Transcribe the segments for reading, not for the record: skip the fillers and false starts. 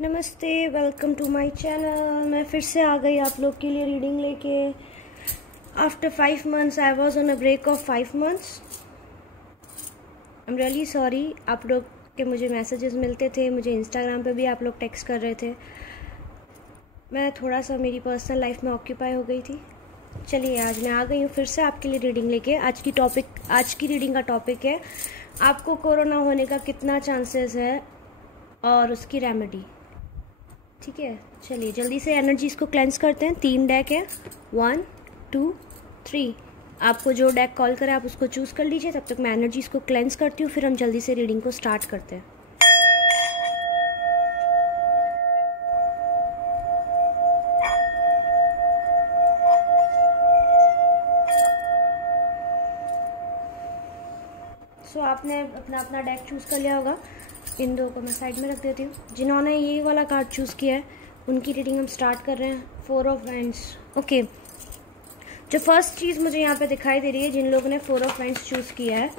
नमस्ते, welcome to my channel. मैं फिर से आ गई आप लोग के लिए रीडिंग लेके। After 5 months I was on a break of 5 months। I am really sorry. आप लोग के मुझे मैसेजेस मिलते थे, मुझे इंस्टाग्राम पे भी आप लोग टेक्स्ट कर रहे थे। मैं थोड़ा सा मेरी पर्सनल लाइफ में ऑक्यूपाई हो गई थी। चलिए, आज मैं आ गई हूँ फिर से आपके लिए रीडिंग लेके। आज की रीडिंग का टॉपिक है आपको कोरोना होने का कितना चांसेस है और उसकी रेमेडी। ठीक है, चलिए जल्दी से एनर्जीज को क्लेंस करते हैं। 3 डेक है, 1 2 3। आपको जो डेक कॉल करे आप उसको चूज कर लीजिए। तब तक मैं एनर्जीज को क्लेंस करती हूँ, फिर हम जल्दी से रीडिंग को स्टार्ट करते हैं। सो आपने अपना डेक चूज कर लिया होगा। इन दो को मैं साइड में रख देती हूँ। जिन्होंने ये वाला कार्ड चूज किया है उनकी रीडिंग हम स्टार्ट कर रहे हैं। 4 of Wands। ओके, जो फर्स्ट चीज़ मुझे यहाँ पे दिखाई दे रही है, जिन लोगों ने 4 of Wands चूज़ किया है,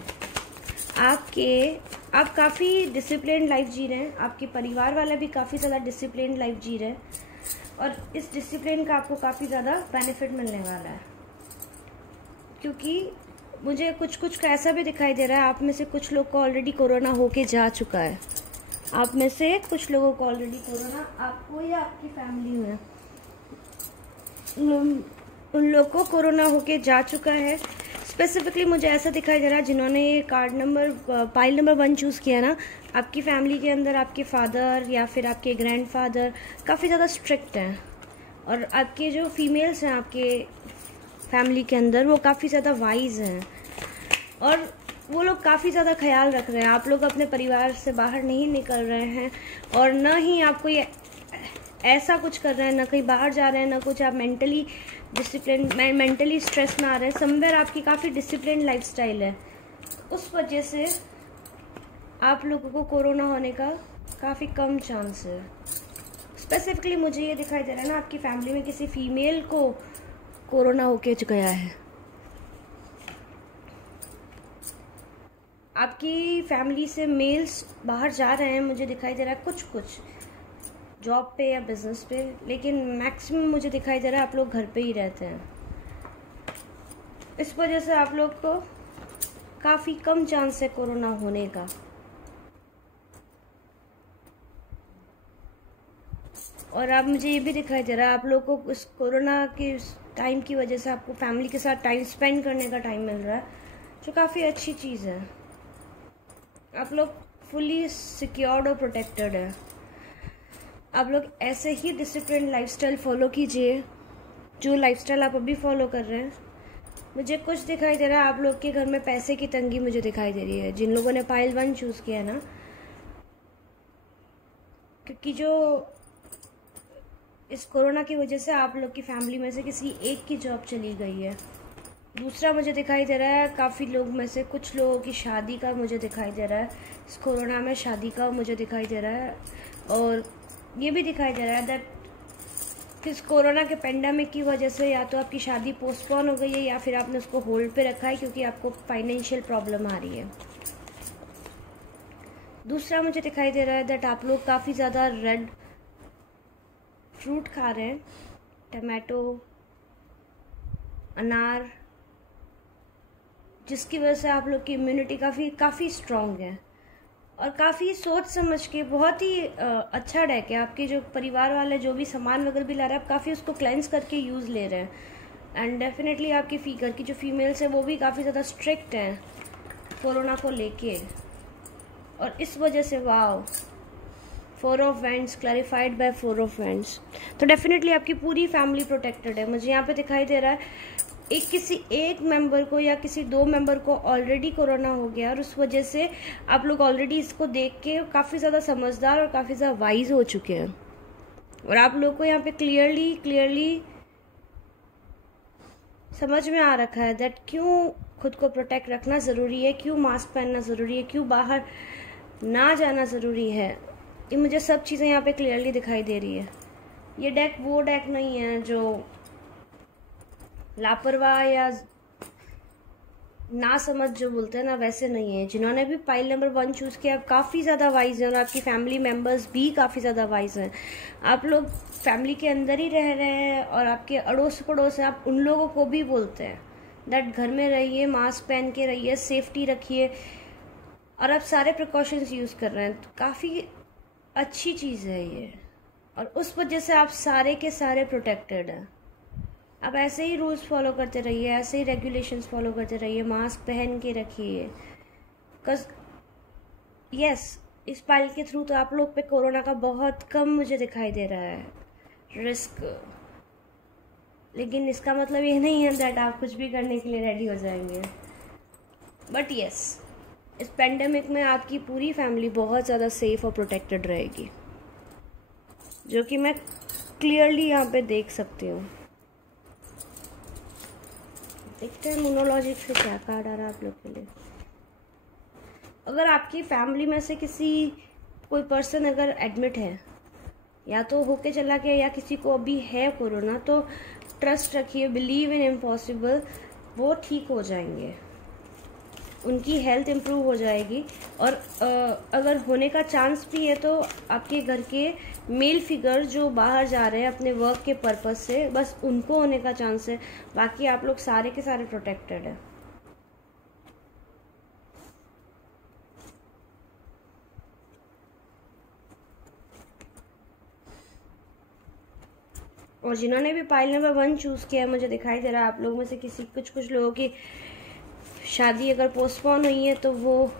आप काफ़ी डिसिप्लिन लाइफ जी रहे हैं। आपके परिवार वाले भी काफ़ी ज़्यादा डिसिप्लिन लाइफ जी रहे हैं और इस डिसिप्लिन का आपको काफ़ी ज़्यादा बेनिफिट मिलने वाला है। क्योंकि मुझे कुछ का ऐसा भी दिखाई दे रहा है, आप में से कुछ लोग को ऑलरेडी कोरोना होके जा चुका है। आप में से कुछ लोगों को ऑलरेडी कोरोना, आपको या आपकी फैमिली में, उन लोगों को कोरोना होके जा चुका है। स्पेसिफिकली मुझे ऐसा दिखाई दे रहा है, जिन्होंने ये पाइल नंबर 1 चूज़ किया ना, आपकी फैमिली के अंदर आपके फादर या फिर आपके ग्रैंडफादर काफ़ी ज़्यादा स्ट्रिक्ट हैं और आपके जो फीमेल्स हैं आपके फैमिली के अंदर, वो काफ़ी ज़्यादा वाइज हैं और वो लोग काफ़ी ज़्यादा ख्याल रख रहे हैं। आप लोग अपने परिवार से बाहर नहीं निकल रहे हैं और न ही आपको ये ऐसा कुछ कर रहे हैं, ना कहीं बाहर जा रहे हैं, ना कुछ। आप मेंटली स्ट्रेस में आ रहे हैं। समवेयर आपकी काफ़ी डिसिप्लिन लाइफस्टाइल है, उस वजह से आप लोगों को कोरोना होने का काफ़ी कम चांस है। स्पेसिफिकली मुझे ये दिखाई दे रहा है ना, आपकी फैमिली में किसी फीमेल को कोरोना होके गया है। आपकी फैमिली से मेल्स बाहर जा रहे हैं, मुझे दिखाई दे रहा है कुछ जॉब पे या बिजनेस पे, लेकिन मैक्सिमम मुझे दिखाई दे रहा है आप लोग घर पे ही रहते हैं। इस वजह से आप लोग को काफ़ी कम चांस है कोरोना होने का। और अब मुझे ये भी दिखाई दे रहा है आप लोग को इस कोरोना के टाइम की वजह से आपको फैमिली के साथ टाइम स्पेंड करने का टाइम मिल रहा है, जो काफ़ी अच्छी चीज़ है। आप लोग फुली सिक्योर्ड और प्रोटेक्टेड है। आप लोग ऐसे ही डिसिप्लिन लाइफस्टाइल फॉलो कीजिए जो लाइफस्टाइल आप अभी फॉलो कर रहे हैं। मुझे कुछ दिखाई दे रहा है, आप लोग के घर में पैसे की तंगी मुझे दिखाई दे रही है, जिन लोगों ने पाइल 1 चूज़ किया ना, क्योंकि जो इस कोरोना की वजह से आप लोग की फैमिली में से किसी एक की जॉब चली गई है। दूसरा मुझे दिखाई दे रहा है, काफ़ी लोग में से कुछ लोगों की शादी का मुझे दिखाई दे रहा है। इस कोरोना में शादी का मुझे दिखाई दे रहा है। और ये भी दिखाई दे रहा है दैट इस कोरोना के पेंडेमिक की वजह से या तो आपकी शादी पोस्टपोन हो गई है या फिर आपने उसको होल्ड पे रखा है क्योंकि आपको फाइनेंशियल प्रॉब्लम आ रही है। दूसरा मुझे दिखाई दे रहा है दैट आप लोग काफ़ी ज़्यादा रेड फ्रूट खा रहे हैं, टमाटो, अनार, जिसकी वजह से आप लोग की इम्यूनिटी काफ़ी स्ट्रॉन्ग है और काफ़ी सोच समझ के बहुत ही अच्छा डेक है। आपके जो परिवार वाले जो भी सामान वगैरह भी ला रहे हैं, आप काफ़ी उसको क्लेंस करके यूज़ ले रहे हैं। एंड डेफिनेटली आपकी घर की जो फीमेल्स है वो भी काफ़ी ज़्यादा स्ट्रिक्ट हैं कोरोना को लेके और इस वजह से wow 4 of Wands clarified by 4 of Wands। तो डेफिनेटली आपकी पूरी फैमिली प्रोटेक्टेड है। मुझे यहाँ पे दिखाई दे रहा है किसी एक मेंबर को या किसी 2 मेंबर को ऑलरेडी कोरोना हो गया और उस वजह से आप लोग ऑलरेडी इसको देख के काफ़ी ज़्यादा समझदार और काफ़ी ज़्यादा वाइज हो चुके हैं। और आप लोग को यहाँ पे क्लियरली समझ में आ रखा है दैट क्यों खुद को प्रोटेक्ट रखना ज़रूरी है, क्यों मास्क पहनना ज़रूरी है, क्यों बाहर ना जाना ज़रूरी है। ये मुझे सब चीज़ें यहाँ पे क्लियरली दिखाई दे रही है। ये डेक वो डेक नहीं है जो लापरवाह या ना समझ जो बोलते हैं ना, वैसे नहीं है। जिन्होंने भी पाइल नंबर 1 चूज़ किया काफ़ी ज़्यादा वाइज हैं, और आपकी फैमिली मेम्बर्स भी काफ़ी ज़्यादा वाइज हैं। आप लोग फैमिली के अंदर ही रह रहे हैं, और आपके अड़ोस पड़ोस हैं, आप उन लोगों को भी बोलते हैं दैट घर में रहिए, मास्क पहन के रहिए, सेफ्टी रखिए, और आप सारे प्रिकॉशंस यूज़ कर रहे हैं। तो काफ़ी अच्छी चीज़ है ये, और उस वजह से आप सारे के सारे प्रोटेक्टेड हैं। आप ऐसे ही रूल्स फॉलो करते रहिए, ऐसे ही रेगुलेशंस फॉलो करते रहिए, मास्क पहन के रखिए। बिकॉज यस, इस पाइल के थ्रू तो आप लोग पे कोरोना का बहुत कम मुझे दिखाई दे रहा है रिस्क, लेकिन इसका मतलब ये नहीं है दैट आप कुछ भी करने के लिए रेडी हो जाएंगे। बट यस, इस पेंडेमिक में आपकी पूरी फैमिली बहुत ज़्यादा सेफ और प्रोटेक्टेड रहेगी, जो कि मैं क्लियरली यहाँ पे देख सकती हूँ। देखते हैं न्यूमरोलॉजी से क्या कार्ड आ रहा है आप लोग के लिए। अगर आपकी फैमिली में से कोई पर्सन अगर एडमिट है, या तो होके चला गया या किसी को अभी है कोरोना, तो ट्रस्ट रखिए, बिलीव इन इम्पॉसिबल, वो ठीक हो जाएंगे, उनकी हेल्थ इम्प्रूव हो जाएगी। और अगर होने का चांस भी है तो आपके घर के मेल फिगर जो बाहर जा रहे हैं अपने वर्क के पर्पस से, बस उनको होने का चांस है, बाकी आप लोग सारे के सारे प्रोटेक्टेड हैं। और जिन्होंने भी पाइल नंबर 1 चूज़ किया है, मुझे दिखाई दे रहा है आप लोगों में से कुछ लोगों की शादी अगर पोस्टपोन हुई है तो वो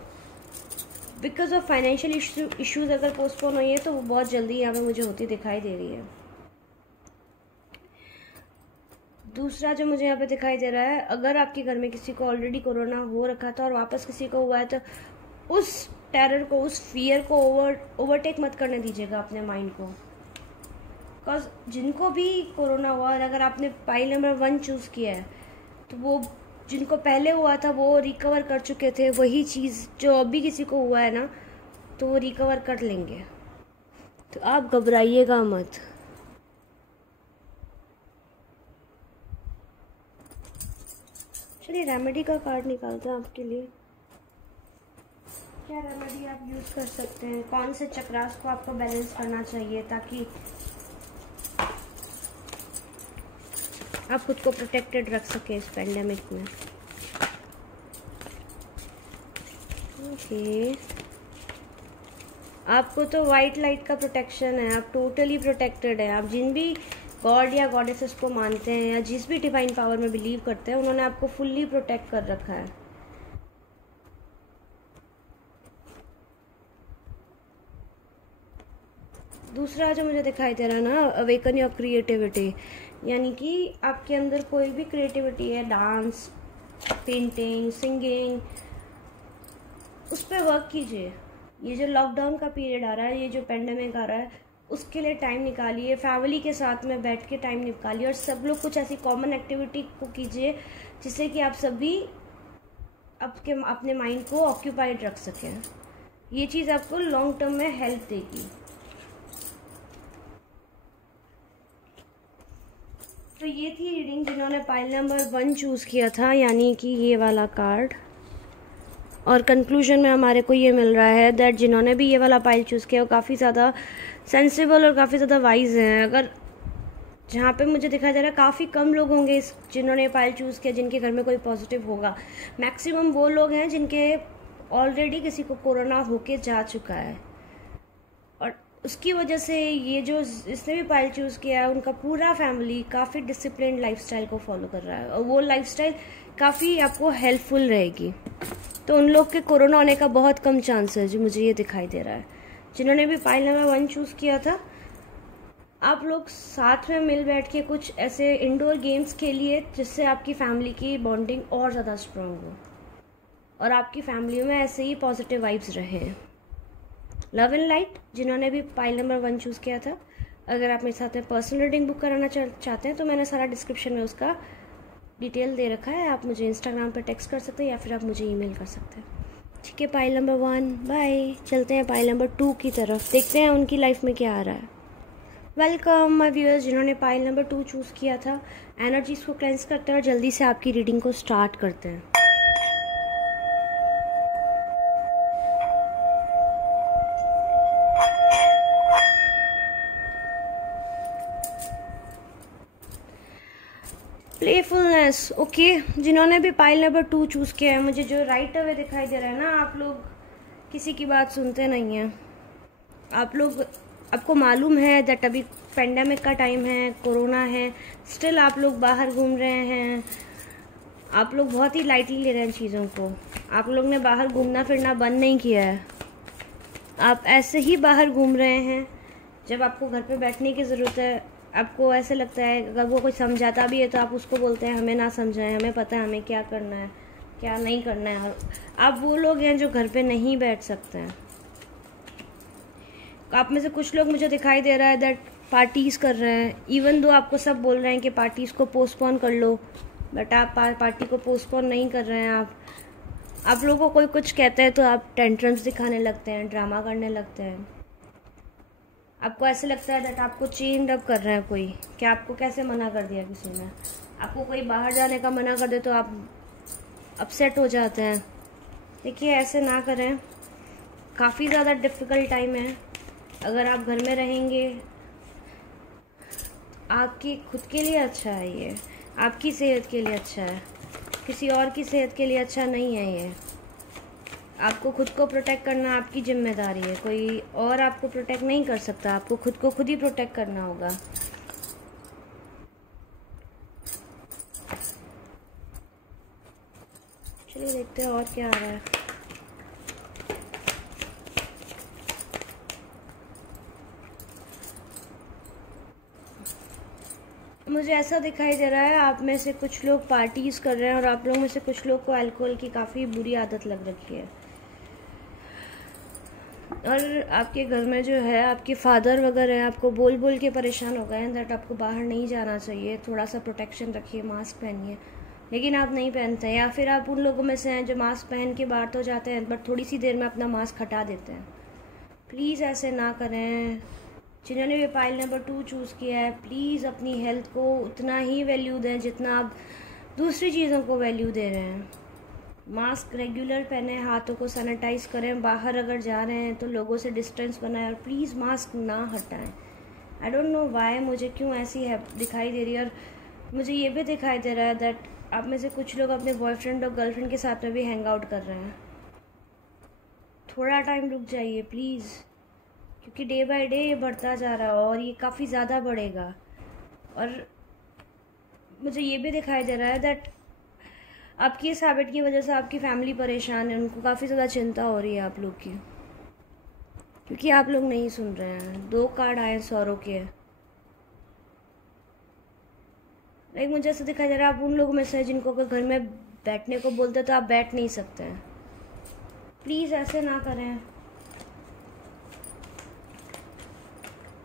बिकॉज ऑफ फाइनेंशियल इश्यूज अगर पोस्टपोन हुई है तो वो बहुत जल्दी यहाँ पे मुझे होती दिखाई दे रही है। दूसरा जो मुझे यहाँ पे दिखाई दे रहा है, अगर आपके घर में किसी को ऑलरेडी कोरोना हो रखा था और वापस किसी को हुआ है, तो उस टेरर को, उस फियर को ओवरटेक मत करने दीजिएगा अपने माइंड को। बिकॉज जिनको भी कोरोना हुआ, और अगर आपने पाइल नंबर 1 चूज़ किया है, तो वो जिनको पहले हुआ था वो रिकवर कर चुके थे। वही चीज़ जो अभी किसी को हुआ है ना, तो वो रिकवर कर लेंगे, तो आप घबराइएगा मत। चलिए रेमेडी का कार्ड निकालते हैं आपके लिए। क्या रेमेडी आप यूज़ कर सकते हैं, कौन से चक्रास को आपको बैलेंस करना चाहिए ताकि आप खुद को प्रोटेक्टेड रख सके इस पेंडेमिक में। ओके, आपको तो वाइट लाइट का प्रोटेक्शन है, आप टोटली प्रोटेक्टेड है। आप जिन भी गॉड या गॉडेसेस को मानते हैं या जिस भी डिवाइन पावर में बिलीव करते हैं, उन्होंने आपको फुल्ली प्रोटेक्ट कर रखा है। दूसरा जो मुझे दिखाई दे रहा है ना, अवेकन योर क्रिएटिविटी, यानी कि आपके अंदर कोई भी क्रिएटिविटी है, डांस, पेंटिंग, सिंगिंग, उस पर वर्क कीजिए। ये जो लॉकडाउन का पीरियड आ रहा है, ये जो पेंडेमिक आ रहा है, उसके लिए टाइम निकालिए, फैमिली के साथ में बैठ के टाइम निकालिए, और सब लोग कुछ ऐसी कॉमन एक्टिविटी को कीजिए जिससे कि आप सभी अपने माइंड को ऑक्यूपाइड रख सकें। ये चीज़ आपको लॉन्ग टर्म में हेल्प देगी। तो ये थी रीडिंग जिन्होंने पाइल नंबर 1 चूज़ किया था, यानी कि ये वाला कार्ड। और कंक्लूजन में हमारे को ये मिल रहा है दैट जिन्होंने भी ये वाला पाइल चूज़ किया वो काफ़ी ज़्यादा सेंसिबल और काफ़ी ज़्यादा वाइज हैं। अगर जहाँ पे मुझे दिखाई दे रहा है काफ़ी कम लोग होंगे जिन्होंने पाइल चूज़ किया जिनके घर में कोई पॉजिटिव होगा। मैक्सिमम वो लोग हैं जिनके ऑलरेडी किसी को कोरोना होके जा चुका है, और उसकी वजह से ये जो इसने भी पाइल चूज़ किया है, उनका पूरा फैमिली काफ़ी डिसिप्लिन लाइफस्टाइल को फॉलो कर रहा है, और वो लाइफस्टाइल काफ़ी आपको हेल्पफुल रहेगी। तो उन लोग के कोरोना होने का बहुत कम चांस है, जो मुझे ये दिखाई दे रहा है। जिन्होंने भी पाइल नंबर 1 चूज़ किया था, आप लोग साथ में मिल बैठ के कुछ ऐसे इंडोर गेम्स खेलिए जिससे आपकी फैमिली की बॉन्डिंग और ज़्यादा स्ट्रांग हो, और आपकी फैमिली में ऐसे ही पॉजिटिव वाइब्स रहें। लव एंड लाइट जिन्होंने भी पाइल नंबर 1 चूज़ किया था, अगर आप मेरे साथ में पर्सनल रीडिंग बुक कराना चाहते हैं तो मैंने सारा डिस्क्रिप्शन में उसका डिटेल दे रखा है। आप मुझे इंस्टाग्राम पर टेक्स्ट कर सकते हैं या फिर आप मुझे ईमेल कर सकते हैं। ठीक है, पाइल नंबर 1 बाय। चलते हैं पाइल नंबर 2 की तरफ, देखते हैं उनकी लाइफ में क्या आ रहा है। वेलकम माय व्यूअर्स, जिन्होंने पाइल नंबर 2 चूज़ किया था। एनर्जीज को क्लेंस करते हैं और जल्दी से आपकी रीडिंग को स्टार्ट करते हैं। Playfulness, okay. जिन्होंने भी पाइल नंबर 2 चूज़ किया है, मुझे जो राइट अवे दिखाई दे रहा है ना, आप लोग किसी की बात सुनते नहीं हैं। आपको मालूम है दैट अभी पेंडेमिक का टाइम है, कोरोना है, स्टिल आप लोग बाहर घूम रहे हैं। आप लोग बहुत ही लाइटली ले रहे हैं चीज़ों को। आप लोग ने बाहर घूमना फिरना बंद नहीं किया है। आप ऐसे ही बाहर घूम रहे हैं जब आपको घर पे बैठने की ज़रूरत है। आपको ऐसे लगता है अगर वो कोई समझाता भी है तो आप उसको बोलते हैं हमें ना समझाएं, हमें पता है हमें क्या करना है क्या नहीं करना है। और आप वो लोग हैं जो घर पे नहीं बैठ सकते हैं। आप में से कुछ लोग मुझे दिखाई दे रहा है दैट पार्टीज़ कर रहे हैं, इवन दो आपको सब बोल रहे हैं कि पार्टीज़ को पोस्टपोन कर लो, बट आप पार्टी को पोस्टपोन नहीं कर रहे हैं। आप लोगों को कोई कुछ कहता है तो आप टेंट्रम्स दिखाने लगते हैं, ड्रामा करने लगते हैं। आपको ऐसे लगता है दैट आपको चेंज अप कर रहे हैं कोई, क्या आपको कैसे मना कर दिया किसी ने। आपको कोई बाहर जाने का मना कर दे तो आप अपसेट हो जाते हैं। देखिए ऐसे ना करें, काफ़ी ज़्यादा डिफ़िकल्ट टाइम है। अगर आप घर में रहेंगे, आपकी खुद के लिए अच्छा है, ये आपकी सेहत के लिए अच्छा है, किसी और की सेहत के लिए अच्छा नहीं है। ये आपको खुद को प्रोटेक्ट करना आपकी जिम्मेदारी है, कोई और आपको प्रोटेक्ट नहीं कर सकता। आपको खुद को खुद ही प्रोटेक्ट करना होगा। चलिए देखते हैं और क्या आ रहा है। मुझे ऐसा दिखाई दे रहा है आप में से कुछ लोग पार्टीज़ कर रहे हैं और आप लोगों में से कुछ लोग को अल्कोहल की काफ़ी बुरी आदत लग रखी है। और आपके घर में जो है आपके फादर वगैरह आपको बोल बोल के परेशान हो गए हैं दैट आपको बाहर नहीं जाना चाहिए, थोड़ा सा प्रोटेक्शन रखिए, मास्क पहनिए, लेकिन आप नहीं पहनते हैं। या फिर आप उन लोगों में से हैं जो मास्क पहन के बाहर तो जाते हैं बट थोड़ी सी देर में अपना मास्क हटा देते हैं। प्लीज़ ऐसे ना करें। जिन्होंने भी पाइल नंबर 2 चूज़ किया है, प्लीज़ अपनी हेल्थ को उतना ही वैल्यू दें जितना आप दूसरी चीज़ों को वैल्यू दे रहे हैं। मास्क रेगुलर पहने, हाथों को सैनिटाइज करें, बाहर अगर जा रहे हैं तो लोगों से डिस्टेंस बनाएं और प्लीज़ मास्क ना हटाएं। आई डोंट नो वाई, मुझे क्यों ऐसी है दिखाई दे रही है। और मुझे ये भी दिखाई दे रहा है दैट आप में से कुछ लोग अपने बॉयफ्रेंड और गर्लफ्रेंड के साथ में भी हैंग आउट कर रहे हैं। थोड़ा टाइम रुक जाइए प्लीज़, क्योंकि डे बाय डे ये बढ़ता जा रहा है और ये काफ़ी ज़्यादा बढ़ेगा। और मुझे ये भी दिखाई दे रहा है दैट आपकी इस हैबिट की वजह से आपकी फैमिली परेशान है, उनको काफ़ी ज़्यादा चिंता हो रही है आप लोग की, क्योंकि आप लोग नहीं सुन रहे हैं। 2 कार्ड आए सौरों के। लाइक मुझे ऐसा दिखाई दे रहा है आप उन लोगों में से जिनको अगर घर में बैठने को बोलते तो आप बैठ नहीं सकते हैं। प्लीज़ ऐसे ना करें।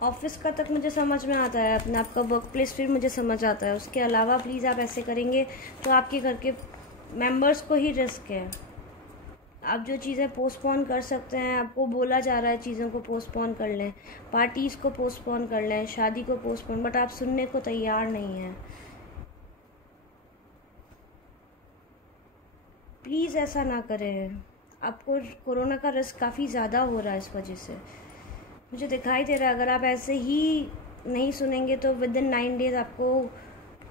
ऑफिस का तक मुझे समझ में आता है, अपना आपका वर्क प्लेस फिर मुझे समझ आता है, उसके अलावा प्लीज़ आप ऐसे करेंगे तो आपके घर के मेंबर्स को ही रिस्क है। आप जो चीज़ें पोस्टपोन कर सकते हैं, आपको बोला जा रहा है चीज़ों को पोस्टपोन कर लें, पार्टीज़ को पोस्टपोन कर लें, शादी को पोस्टपोन, बट आप सुनने को तैयार नहीं हैं। प्लीज़ ऐसा ना करें। आपको कोरोना का रिस्क काफ़ी ज़्यादा हो रहा है इस वजह से। मुझे दिखाई दे रहा है अगर आप ऐसे ही नहीं सुनेंगे तो विद इन 9 डेज़ आपको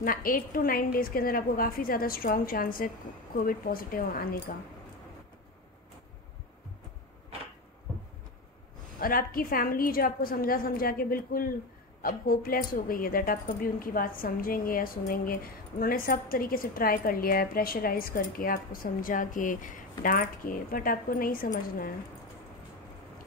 8 to 9 डेज़ के अंदर आपको काफ़ी ज़्यादा स्ट्रॉन्ग चांस है कोविड पॉजिटिव आने का। और आपकी फैमिली जो आपको समझा के बिल्कुल अब होपलेस हो गई है दैट आप कभी उनकी बात समझेंगे या सुनेंगे। उन्होंने सब तरीके से ट्राई कर लिया है, प्रेशराइज करके, आपको समझा के, डांट के, बट आपको नहीं समझना है।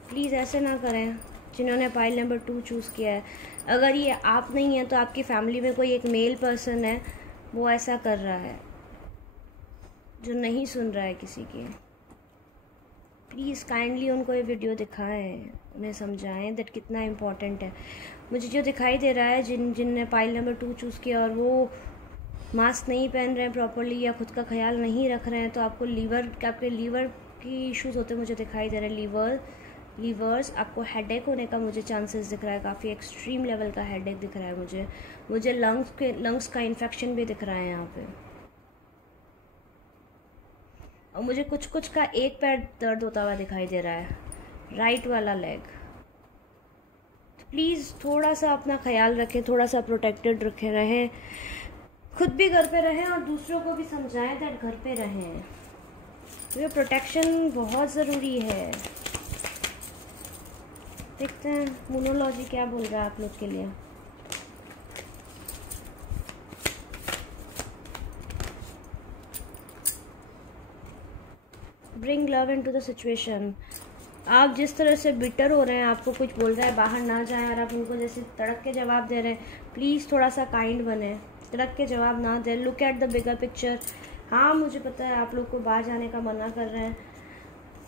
प्लीज़ ऐसे ना करें। जिन्होंने पाइल नंबर 2 चूज़ किया है, अगर ये आप नहीं हैं तो आपकी फैमिली में कोई एक मेल पर्सन है वो ऐसा कर रहा है जो नहीं सुन रहा है किसी की। प्लीज़ काइंडली उनको ये वीडियो दिखाएं, उन्हें समझाएं दैट कितना इम्पोर्टेंट है। मुझे जो दिखाई दे रहा है जिनने पाइल नंबर 2 चूज़ किया और वो मास्क नहीं पहन रहे हैं प्रॉपरली या खुद का ख्याल नहीं रख रहे हैं, तो आपको आपके लीवर की इश्यूज़ होते मुझे दिखाई दे रहे हैं। लीवर्स, आपको हेडेक होने का मुझे चांसेस दिख रहा है, काफ़ी एक्सट्रीम लेवल का हेडेक दिख रहा है मुझे लंग्स का इन्फेक्शन भी दिख रहा है यहाँ पे। और मुझे कुछ का एक पैर दर्द होता हुआ दिखाई दे रहा है, राइट वाला लेग। प्लीज़ थोड़ा सा अपना ख्याल रखें, थोड़ा सा प्रोटेक्टेड रखे रहें, खुद भी घर पे रहें और दूसरों को भी समझाएं दैट घर पे रहें, क्योंकि प्रोटेक्शन बहुत ज़रूरी है। देखते हैं मोनोलॉजी क्या बोल रहा है आप लोग के लिए। Bring love into the situation. आप जिस तरह से बिटर हो रहे हैं, आपको कुछ बोल रहा है बाहर ना जाएं और आप उनको जैसे तड़क के जवाब दे रहे हैं, प्लीज़ थोड़ा सा काइंड बने, तड़क के जवाब ना दें, look at the bigger picture. हाँ मुझे पता है आप लोग को बाहर जाने का मना कर रहे हैं,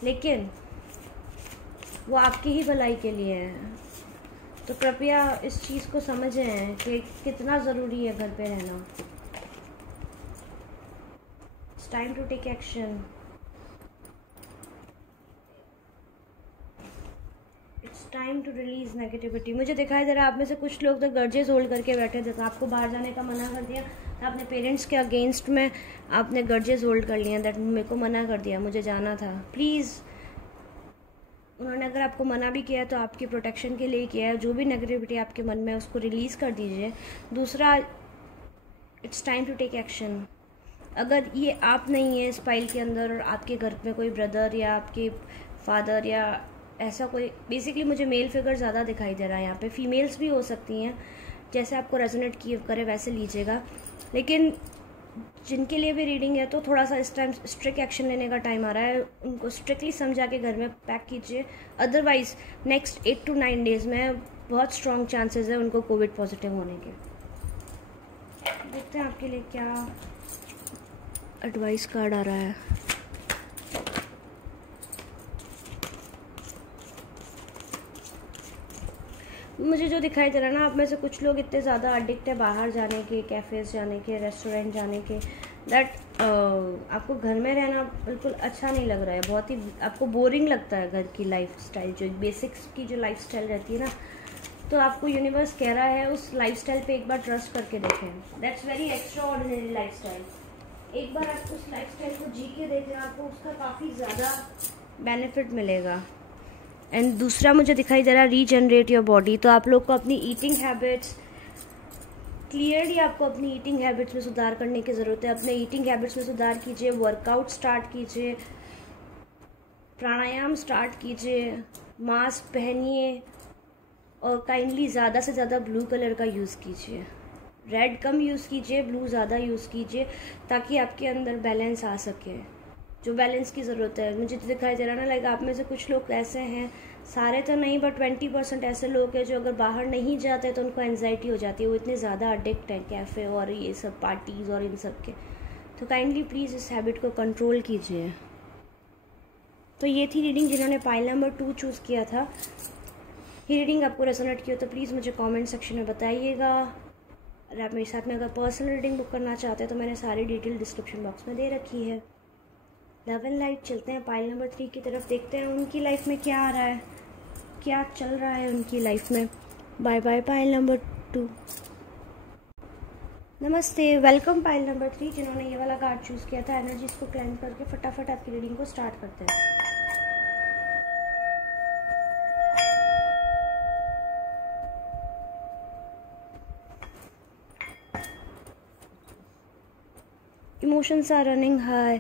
लेकिन वो आपकी ही भलाई के लिए है। तो कृपया इस चीज़ को समझें कि कितना ज़रूरी है घर पे रहना। It's time to take action. It's time to release negativity. मुझे दिखाई दे रहा है आप में से कुछ लोग तो गर्जेस होल्ड करके बैठे थे, तो आपको बाहर जाने का मना कर दिया, तो आपने पेरेंट्स के अगेंस्ट में आपने गर्जेस होल्ड कर लिया, दैट मेरे को मना कर दिया, मुझे जाना था। प्लीज़, उन्होंने अगर आपको मना भी किया तो आपकी प्रोटेक्शन के लिए किया है। जो भी नेगेटिविटी आपके मन में है उसको रिलीज़ कर दीजिए। दूसरा, it's time to take action. अगर ये आप नहीं है इस फाइल के अंदर और आपके घर में कोई ब्रदर या आपके फादर या ऐसा कोई, बेसिकली मुझे मेल फिगर ज़्यादा दिखाई दे रहा है यहाँ पे, फीमेल्स भी हो सकती हैं, जैसे आपको रेजोनेट किए करे वैसे लीजिएगा। लेकिन जिनके लिए भी रीडिंग है तो थोड़ा सा इस टाइम स्ट्रिक्ट एक्शन लेने का टाइम आ रहा है, उनको स्ट्रिक्टली समझा के घर में पैक कीजिए। अदरवाइज नेक्स्ट 8 to 9 डेज़ में बहुत स्ट्रॉन्ग चांसेस है उनको कोविड पॉजिटिव होने के। देखते हैं आपके लिए क्या एडवाइस कार्ड आ रहा है। मुझे जो दिखाई दे रहा है ना, आप में से कुछ लोग इतने ज़्यादा एडिक्ट है बाहर जाने के, कैफ़ेज़ जाने के, रेस्टोरेंट जाने के, दैट आपको घर में रहना बिल्कुल अच्छा नहीं लग रहा है, बहुत ही आपको बोरिंग लगता है घर की लाइफस्टाइल, जो बेसिक्स की जो लाइफस्टाइल रहती है ना। तो आपको यूनिवर्स कह रहा है उस लाइफस्टाइल पे एक बार ट्रस्ट करके देखें। That's very extra ordinary lifestyle. एक बार आप उस लाइफस्टाइल को जी के देखें, आपको उसका काफ़ी ज़्यादा बेनिफिट मिलेगा। एंड दूसरा मुझे दिखाई दे रहा है रीजनरेट योर बॉडी। तो आप लोग को अपनी ईटिंग हैबिट्स, क्लियरली आपको अपनी ईटिंग हैबिट्स में सुधार करने की ज़रूरत है। अपने ईटिंग हैबिट्स में सुधार कीजिए, वर्कआउट स्टार्ट कीजिए, प्राणायाम स्टार्ट कीजिए, मास्क पहनिए और काइंडली ज़्यादा से ज़्यादा ब्लू कलर का यूज़ कीजिए। रेड कम यूज़ कीजिए, ब्लू ज़्यादा यूज़ कीजिए, ताकि आपके अंदर बैलेंस आ सके, जो बैलेंस की ज़रूरत है। मुझे तो दिखाई दे रहा है ना, लाइक आप में से कुछ लोग ऐसे हैं, सारे तो नहीं बट 20% ऐसे लोग हैं जो अगर बाहर नहीं जाते तो उनको एंजाइटी हो जाती है, वो इतने ज़्यादा अडिक्ट हैं कैफ़े और ये सब पार्टीज़ और इन सब के। तो काइंडली प्लीज़ इस हैबिट को कंट्रोल कीजिए। तो ये थी रीडिंग जिन्होंने पाइल नंबर 2 चूज़ किया था। ये रीडिंग आपको रेजोनेट किया तो प्लीज़ मुझे कमेंट सेक्शन में बताइएगा। और आप मेरे साथ में अगर पर्सनल रीडिंग बुक करना चाहते हैं तो मैंने सारी डिटेल डिस्क्रिप्शन बॉक्स में दे रखी है। Love and light. चलते हैं पाइल नंबर 3 की तरफ, देखते हैं उनकी लाइफ में क्या आ रहा है, क्या चल रहा है उनकी लाइफ में। Bye bye pile number 2। नमस्ते, वेलकम पाइल नंबर 3 जिन्होंने ये वाला कार्ड चूज़ किया था। एनर्जीज को क्लेंज करके फटाफट आपकी रीडिंग को स्टार्ट करते हैं। Emotions are running high.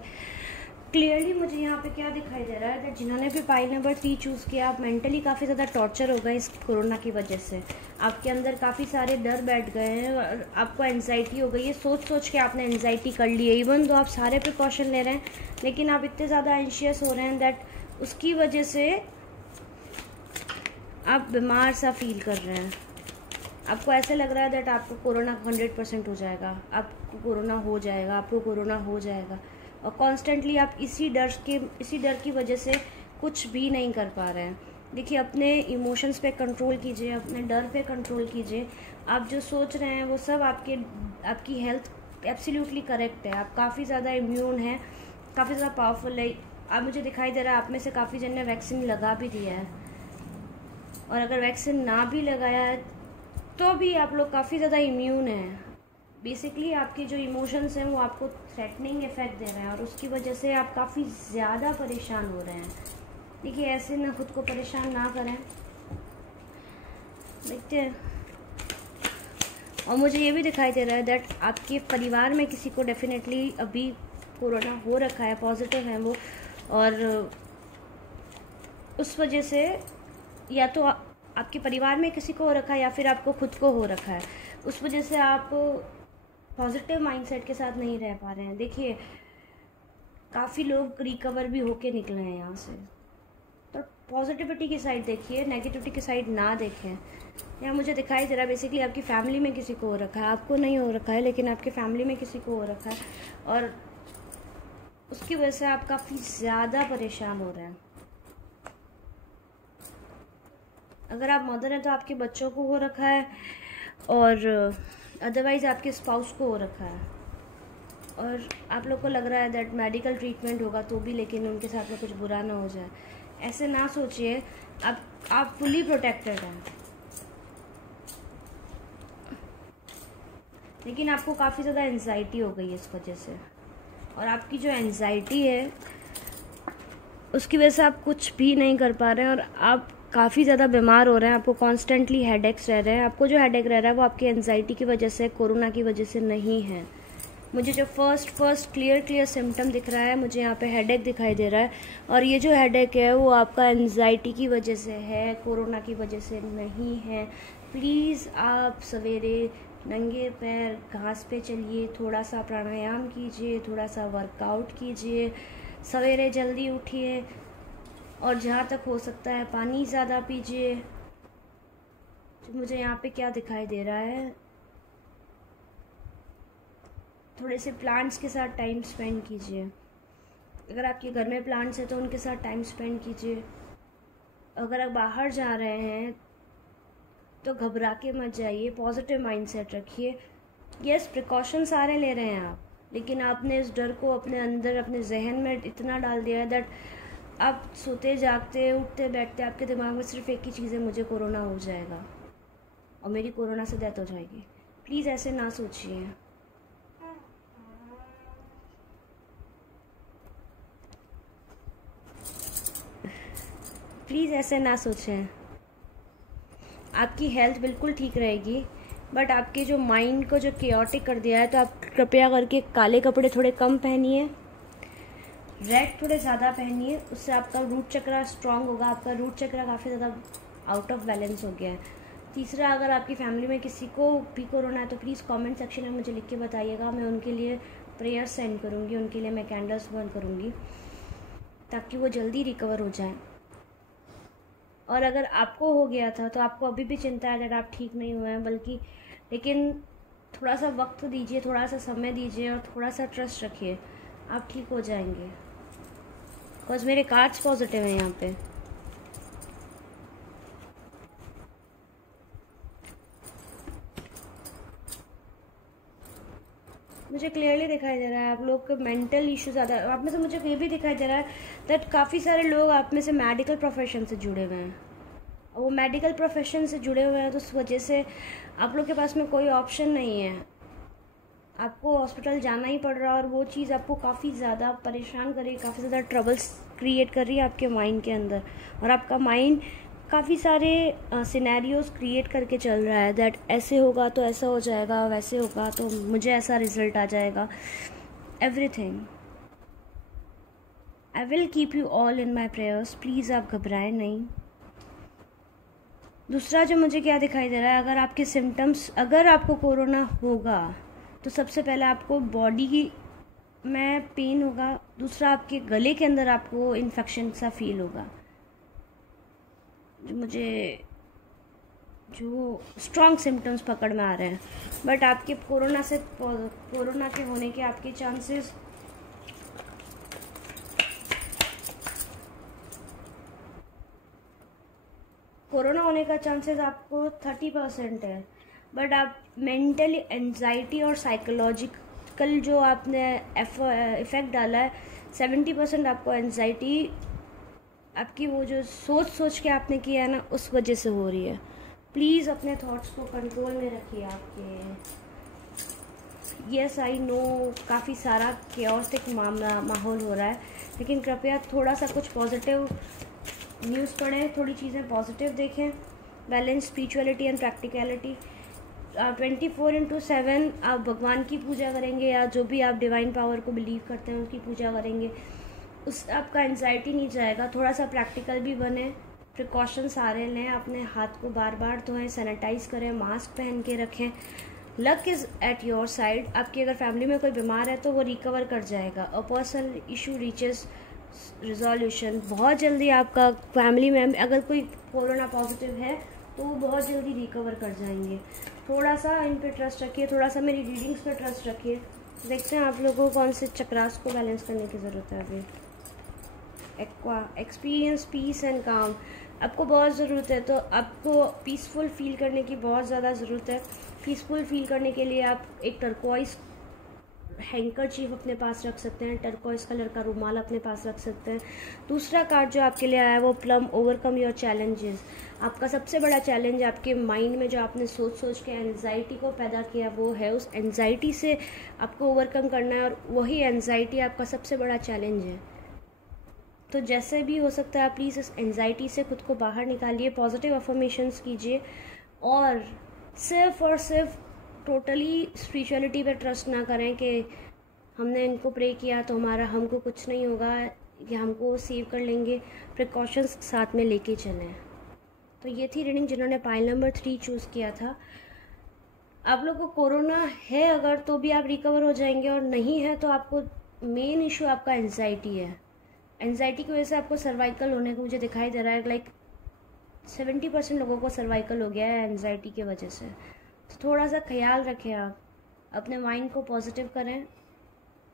Clearly मुझे यहाँ पे क्या दिखाई दे रहा है कि जिन्होंने भी पाइल नंबर 3 चूज़ किया, आप मेंटली काफ़ी ज़्यादा टॉर्चर हो गए इस कोरोना की वजह से। आपके अंदर काफ़ी सारे डर बैठ गए हैं और आपको एंजाइटी हो गई है, सोच सोच के आपने एंजाइटी कर ली है। इवन तो आप सारे प्रिकॉशन ले रहे हैं, लेकिन आप इतने ज़्यादा एंशियस हो रहे हैं दैट उसकी वजह से आप बीमार सा फील कर रहे हैं। आपको ऐसे लग रहा है दैट आपको कोरोना 100% हो जाएगा, आपको कोरोना हो जाएगा, आपको कोरोना हो जाएगा। और कॉन्स्टेंटली आप इसी डर की वजह से कुछ भी नहीं कर पा रहे हैं। देखिए, अपने इमोशंस पे कंट्रोल कीजिए, अपने डर पे कंट्रोल कीजिए। आप जो सोच रहे हैं वो सब आपकी हेल्थ एब्सोल्युटली करेक्ट है। आप काफ़ी ज़्यादा इम्यून हैं, काफ़ी ज़्यादा पावरफुल है। अब मुझे दिखाई दे रहा है आप में से काफ़ी जन ने वैक्सीन लगा भी दिया है, और अगर वैक्सीन ना भी लगाया है तो भी आप लोग काफ़ी ज़्यादा इम्यून हैं। बेसिकली आपके जो इमोशंस हैं वो आपको थ्रेटनिंग इफेक्ट दे रहे हैं और उसकी वजह से आप काफ़ी ज़्यादा परेशान हो रहे हैं। देखिए, ऐसे ना खुद को परेशान ना करें। देखते हैं। और मुझे ये भी दिखाई दे रहा है दैट आपके परिवार में किसी को डेफिनेटली अभी कोरोना हो रखा है, पॉजिटिव है वो, और उस वजह से या तो आपके परिवार में किसी को हो रखा है या फिर आपको खुद को हो रखा है। उस वजह से आप पॉजिटिव माइंडसेट के साथ नहीं रह पा रहे हैं। देखिए काफ़ी लोग रिकवर भी होके निकले हैं यहाँ से। तो पॉजिटिविटी की साइड देखिए, नेगेटिविटी की साइड ना देखें। यहाँ मुझे दिखाई दे रहा है बेसिकली आपकी फैमिली में किसी को हो रखा है, आपको नहीं हो रखा है लेकिन आपके फैमिली में किसी को हो रखा है, और उसकी वजह से आप काफ़ी ज़्यादा परेशान हो रहे हैं। अगर आप मदर हैं तो आपके बच्चों को हो रखा है, और अदरवाइज़ आपके स्पाउस को हो रखा है, और आप लोग को लग रहा है दैट मेडिकल ट्रीटमेंट होगा तो भी, लेकिन उनके साथ में कुछ बुरा ना हो जाए। ऐसे ना सोचिए, आप फुली प्रोटेक्टेड हैं, लेकिन आपको काफ़ी ज़्यादा एंजाइटी हो गई है इस वजह से। और आपकी जो एंजाइटी है उसकी वजह से आप कुछ भी नहीं कर पा रहे हैं, और आप काफ़ी ज़्यादा बीमार हो रहे हैं। आपको कॉन्स्टेंटली हेडेक्स रह रहे हैं। आपको जो हेडेक रह रहा है वो आपकी एंजाइटी की वजह से, कोरोना की वजह से नहीं है। मुझे जो फर्स्ट क्लियर सिम्टम दिख रहा है, मुझे यहाँ पे हेडेक दिखाई दे रहा है, और ये जो हेडेक है वो आपका एंजाइटी की वजह से है, कोरोना की वजह से नहीं है। प्लीज़ आप सवेरे नंगे पैर घास पे चलिए, थोड़ा सा प्राणायाम कीजिए, थोड़ा सा वर्कआउट कीजिए, सवेरे जल्दी उठिए, और जहाँ तक हो सकता है पानी ज़्यादा पीजिए। तो मुझे यहाँ पे क्या दिखाई दे रहा है, थोड़े से प्लांट्स के साथ टाइम स्पेंड कीजिए। अगर आपके घर में प्लांट्स हैं तो उनके साथ टाइम स्पेंड कीजिए। अगर आप बाहर जा रहे हैं तो घबरा के मत जाइए, पॉजिटिव माइंडसेट रखिए। यस, प्रिकॉशन सारे ले रहे हैं आप, लेकिन आपने इस डर को अपने अंदर, अपने जहन में इतना डाल दिया है दैट आप सोते जागते, उठते बैठते आपके दिमाग में सिर्फ एक ही चीज़ है, मुझे कोरोना हो जाएगा और मेरी कोरोना से डेथ हो जाएगी। प्लीज़ ऐसे ना सोचिए। प्लीज़ ऐसे ना सोचें। आपकी हेल्थ बिल्कुल ठीक रहेगी, बट आपके जो माइंड को जो केओटिक कर दिया है, तो आप कृपया करके काले कपड़े थोड़े कम पहनिए, रेड थोड़े ज़्यादा पहनिए। उससे आपका रूट चक्रा स्ट्रांग होगा। आपका रूट चक्रा काफ़ी ज़्यादा आउट ऑफ बैलेंस हो गया है। तीसरा, अगर आपकी फैमिली में किसी को भी कोरोना है तो प्लीज़ कमेंट सेक्शन में मुझे लिख के बताइएगा। मैं उनके लिए प्रेयर सेंड करूँगी, उनके लिए मैं कैंडल्स बर्न करूँगी ताकि वो जल्दी रिकवर हो जाए। और अगर आपको हो गया था तो आपको अभी भी चिंता है अगर आप ठीक नहीं हुए हैं, बल्कि लेकिन थोड़ा सा वक्त दीजिए, थोड़ा सा समय दीजिए और थोड़ा सा ट्रस्ट रखिए, आप ठीक हो जाएंगे। बिकॉज मेरे कार्ड्स पॉजिटिव हैं यहाँ पे। मुझे क्लियरली दिखाई दे रहा है आप लोग के मेंटल इशू ज़्यादा। आप में से मुझे ये भी दिखाई दे रहा है दैट काफ़ी सारे लोग आप में से मेडिकल प्रोफेशन से जुड़े हुए हैं, और वो मेडिकल प्रोफेशन से जुड़े हुए हैं तो उस वजह से आप लोग के पास में कोई ऑप्शन नहीं है, आपको हॉस्पिटल जाना ही पड़ रहा है। और वो चीज़ आपको काफ़ी ज़्यादा परेशान कर रही है, काफ़ी ज़्यादा ट्रबल्स क्रिएट कर रही है आपके माइंड के अंदर, और आपका माइंड काफ़ी सारे सिनेरियोज क्रिएट करके चल रहा है दैट ऐसे होगा तो ऐसा हो जाएगा, वैसे होगा तो मुझे ऐसा रिजल्ट आ जाएगा। Everything, I will keep you all in my prayers. Please आप घबराएं नहीं। दूसरा जो मुझे क्या दिखाई दे रहा है, अगर आपके सिम्टम्स, अगर आपको कोरोना होगा तो सबसे पहले आपको बॉडी में पेन होगा, दूसरा आपके गले के अंदर आपको इन्फेक्शन सा फील होगा। जो स्ट्रॉन्ग सिम्टम्स पकड़ में आ रहे हैं, बट आपके कोरोना के होने के आपके चांसेस कोरोना होने का चांसेस आपको 30% है, बट आप मेंटली एंजाइटी और साइकोलॉजिकल जो आपने इफ़ेक्ट डाला है 70% आपको एंजाइटी, आपकी वो जो सोच के आपने किया है ना, उस वजह से हो रही है। प्लीज़ अपने थॉट्स को कंट्रोल में रखिए आपके। यस आई नो काफ़ी सारा केओटिक माहौल हो रहा है, लेकिन कृपया थोड़ा सा कुछ पॉजिटिव न्यूज़ पढ़ें, थोड़ी चीज़ें पॉजिटिव देखें। Balance spirituality and practicality. 24/7 आप भगवान की पूजा करेंगे या जो भी आप डिवाइन पावर को बिलीव करते हैं उनकी पूजा करेंगे, उस आपका एंजाइटी नहीं जाएगा। थोड़ा सा प्रैक्टिकल भी बने, प्रिकॉशन सारे लें, अपने हाथ को बार बार धोएं, सैनिटाइज करें, मास्क पहन के रखें। Luck is at your side. आपकी अगर फैमिली में कोई बीमार है तो वो रिकवर कर जाएगा। A personal issue reaches resolution. बहुत जल्दी आपका फैमिली में अगर कोई कोरोना पॉजिटिव है तो वो बहुत जल्दी रिकवर कर जाएंगे। थोड़ा सा इन पे ट्रस्ट रखिए, थोड़ा सा मेरी रीडिंग्स पे ट्रस्ट रखिए। देखते हैं आप लोगों को कौन से चक्रास को बैलेंस करने की ज़रूरत है अभी। एक्वा एक्सपीरियंस पीस एंड काम। आपको बहुत ज़रूरत है, तो आपको पीसफुल फील करने की बहुत ज़्यादा ज़रूरत है। पीसफुल फील करने के लिए आप एक टर्कोइस हैंकरचीफ अपने पास रख सकते हैं, टर्कोइस कलर का रुमाल अपने पास रख सकते हैं। दूसरा कार्ड जो आपके लिए आया है वो प्लम, ओवरकम योर चैलेंजेस। आपका सबसे बड़ा चैलेंज आपके माइंड में जो आपने सोच सोच के एंजाइटी को पैदा किया वो है, उस एंजाइटी से आपको ओवरकम करना है और वही एंजाइटी आपका सबसे बड़ा चैलेंज है। तो जैसे भी हो सकता है आप प्लीज़ इस एंजाइटी से खुद को बाहर निकालिए, पॉजिटिव अफर्मेशंस कीजिए और सिर्फ टोटली स्पिरिचुअलिटी पे ट्रस्ट ना करें कि हमने इनको प्रे किया तो हमको कुछ नहीं होगा या हमको सेव कर लेंगे। प्रिकॉशंस साथ में लेके चलें। तो ये थी रीडिंग जिन्होंने पाइल नंबर 3 चूज़ किया था। आप लोग को कोरोना है अगर तो भी आप रिकवर हो जाएंगे, और नहीं है तो आपको मेन इशू आपका एंजाइटी है। एंजाइटी की वजह से आपको सर्वाइकल होने को मुझे दिखाई दे रहा है। लाइक 70% लोगों को सर्वाइकल हो गया है एंजाइटी की वजह से। तो थोड़ा सा ख्याल रखें, आप अपने माइंड को पॉजिटिव करें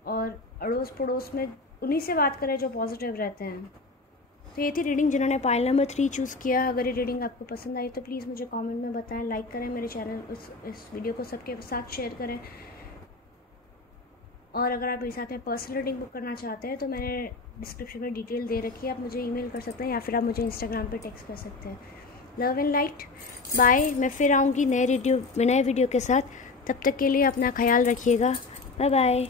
और अड़ोस पड़ोस में उन्हीं से बात करें जो पॉजिटिव रहते हैं। तो ये थी रीडिंग जिन्होंने पाइल नंबर 3 चूज़ किया। अगर ये रीडिंग आपको पसंद आई तो प्लीज़ मुझे कमेंट में बताएं, लाइक करें मेरे चैनल, इस वीडियो को सबके साथ शेयर करें। और अगर आप मेरे साथ में पर्सनल रीडिंग बुक करना चाहते हैं तो मैंने डिस्क्रिप्शन में डिटेल दे रखी है, आप मुझे ईमेल कर सकते हैं या फिर आप मुझे इंस्टाग्राम पे टेक्स्ट कर सकते हैं। Love and light, bye. मैं फिर आऊँगी नए वीडियो के साथ। तब तक के लिए अपना ख्याल रखिएगा। Bye bye.